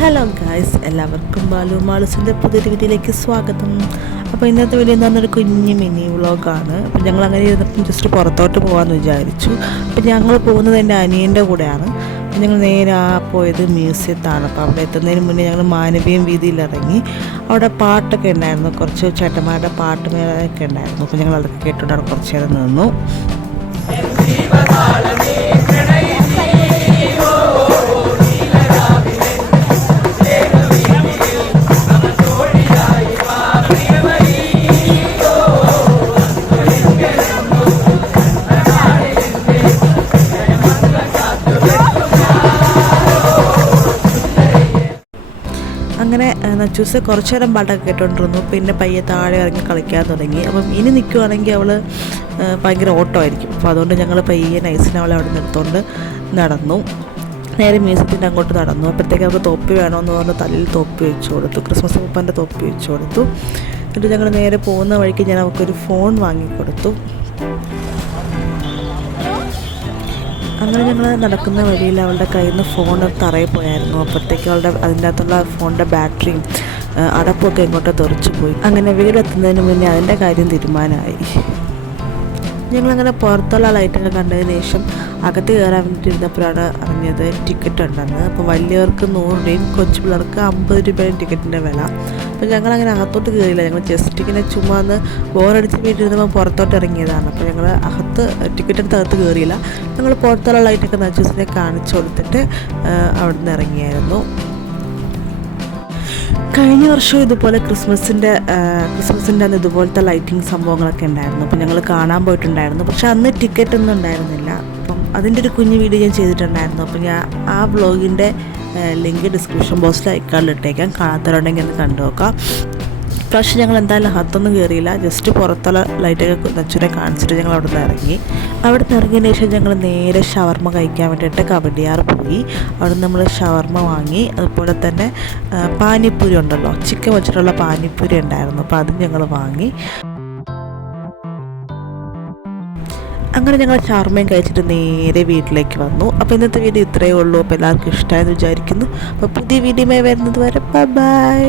Hello guys, എല്ലാവർക്കും ബാലു മാളൂസിൻ്റെ പുതിയൊരു വീഡിയോയിലേക്ക് സ്വാഗതം. അപ്പോൾ ഇന്നത്തെ വീഡിയോ എന്ന് പറഞ്ഞൊരു കുഞ്ഞു മിനി വ്ളോഗാണ്. അപ്പോൾ ഞങ്ങൾ അങ്ങനെ ഇരുന്നപ്പം ജസ്റ്റ് പുറത്തോട്ട് പോകാമെന്ന് വിചാരിച്ചു. അപ്പോൾ ഞങ്ങൾ പോകുന്നത് എൻ്റെ അനിയൻ്റെ കൂടെയാണ്. അപ്പോൾ ഞങ്ങൾ നേരെ പോയത് മ്യൂസിയത്താണ്. അപ്പോൾ അവിടെ എത്തുന്നതിന് മുന്നേ ഞങ്ങൾ മാനവീയം വീതിയിൽ ഇറങ്ങി. അവിടെ പാട്ടൊക്കെ ഉണ്ടായിരുന്നു, കുറച്ച് ചേട്ടന്മാരുടെ പാട്ടുമേളൊക്കെ ഉണ്ടായിരുന്നു. അപ്പോൾ ഞങ്ങൾ അതൊക്കെ കേട്ടുകൊണ്ട് അവിടെ കുറച്ച് നേരം നിന്നു. അങ്ങനെ നച്ചൂസ് കുറച്ച് നേരം പാട്ടൊക്കെ കേട്ടോണ്ടിരുന്നു. പിന്നെ പയ്യെ താഴെ ഇറങ്ങി കളിക്കാൻ തുടങ്ങി. അപ്പം ഇനി നിൽക്കുവാണെങ്കിൽ അവൾ ഭയങ്കര ഓട്ടമായിരിക്കും. അപ്പോൾ അതുകൊണ്ട് ഞങ്ങൾ പയ്യെ നൈസിനെ അവളെ അവിടെ നിർത്തുകൊണ്ട് നടന്നു. നേരെ മ്യൂസിയത്തിൻ്റെ അങ്ങോട്ട് നടന്നു. അപ്പോഴത്തേക്ക് അവൾക്ക് തൊപ്പി വേണമെന്ന് പറഞ്ഞ് തലയിൽ തൊപ്പി വെച്ച് കൊടുത്തു. ക്രിസ്മസ് മുപ്പൻ്റെ തൊപ്പി വെച്ച് കൊടുത്തു. എന്നിട്ട് ഞങ്ങൾ നേരെ പോകുന്ന വഴിക്ക് ഞാൻ അവൾക്കൊരു ഫോൺ വാങ്ങിക്കൊടുത്തു. അങ്ങനെ ഞങ്ങൾ നടക്കുന്ന വഴിയിൽ അവളുടെ കയ്യിൽ നിന്ന് ഫോൺ തറയിൽ പോയായിരുന്നു. അപ്പോഴത്തേക്ക് അതിൻ്റെ അകത്തുള്ള ഫോണിൻ്റെ ബാറ്ററിയും അടപ്പൊക്കെ ഇങ്ങോട്ട് തെറിച്ചു പോയി. അങ്ങനെ വീടെത്തുന്നതിന് മുന്നേ അതിൻ്റെ കാര്യം തീരുമാനമായി. ഞങ്ങളങ്ങനെ പുറത്തുള്ള ലൈറ്റൊക്കെ കണ്ടതിന് ശേഷം അകത്ത് കയറാൻ വേണ്ടിയിരുന്നപ്പോഴാണ് അറിഞ്ഞത് ടിക്കറ്റ് ഉണ്ടെന്ന്. അപ്പോൾ വലിയവർക്ക് 100 രൂപയും കൊച്ചു പിള്ളേർക്ക് 50 രൂപയും ടിക്കറ്റിൻ്റെ വില. അപ്പോൾ ഞങ്ങളങ്ങനെ അകത്തോട്ട് കയറിയില്ല. ഞങ്ങൾ ജസ്റ്റ് ഇങ്ങനെ ചുമ്മാ ഒന്ന് ബോറടിച്ച് വീട്ടിലിരുന്നപ്പോൾ പുറത്തോട്ട് ഇറങ്ങിയതാണ്. അപ്പോൾ ഞങ്ങൾ ടിക്കറ്റ് എടുത്ത് അകത്ത് കയറിയില്ല. ഞങ്ങൾ പുറത്തുള്ള ലൈറ്റൊക്കെ നച്ചൂസിനെ കാണിച്ചു കൊടുത്തിട്ട് അവിടെ നിന്ന് ഇറങ്ങിയായിരുന്നു. കഴിഞ്ഞ വർഷം ഇതുപോലെ ക്രിസ്മസിൻ്റെ അന്ന് ഇതുപോലത്തെ ലൈറ്റിംഗ് സംഭവങ്ങളൊക്കെ ഉണ്ടായിരുന്നു. അപ്പോൾ ഞങ്ങൾ കാണാൻ പോയിട്ടുണ്ടായിരുന്നു. പക്ഷെ അന്ന് ടിക്കറ്റൊന്നും ഉണ്ടായിരുന്നില്ല. അപ്പം അതിൻ്റെ ഒരു കുഞ്ഞു വീഡിയോ ഞാൻ ചെയ്തിട്ടുണ്ടായിരുന്നു. അപ്പോൾ ഞാൻ ആ വ്ളോഗിൻ്റെ ലിങ്ക് ഡിസ്ക്രിപ്ഷൻ ബോക്സിൽ ഐക്കാർഡിൽ ഇട്ടേക്കാം. കാണാത്തവരുണ്ടെങ്കിൽ ഒന്ന് കണ്ടു നോക്കാം. പക്ഷേ ഞങ്ങൾ എന്തായാലും അകത്തൊന്നും കയറിയില്ല. ജസ്റ്റ് പുറത്തുള്ള ലൈറ്റൊക്കെ നച്ചുനെ കാണിച്ചിട്ട് ഞങ്ങൾ അവിടെ നിന്ന് ഇറങ്ങി. അവിടെ നിന്ന് ഇറങ്ങിയതിന് ശേഷം ഞങ്ങൾ നേരെ ഷവർമ്മ കഴിക്കാൻ വേണ്ടിയിട്ട് കവടിയാർ പോയി. അവിടെ നിന്ന് നമ്മൾ ഷവർമ്മ വാങ്ങി. അതുപോലെ തന്നെ പാനിപ്പൂരി ഉണ്ടല്ലോ, ചിക്കൻ വെച്ചിട്ടുള്ള പാനിപ്പൂരി ഉണ്ടായിരുന്നു. അപ്പോൾ അതും ഞങ്ങൾ വാങ്ങി. അങ്ങനെ ഞങ്ങൾ ഷവർമ്മയും കഴിച്ചിട്ട് നേരെ വീട്ടിലേക്ക് വന്നു. അപ്പോൾ ഇന്നത്തെ വീഡിയോ ഇത്രയേ ഉള്ളൂ. അപ്പോൾ എല്ലാവർക്കും ഇഷ്ടമായെന്ന് വിചാരിക്കുന്നു. അപ്പോൾ പുതിയ വീഡിയോയുമായി വരുന്നത് വരെ ബൈ.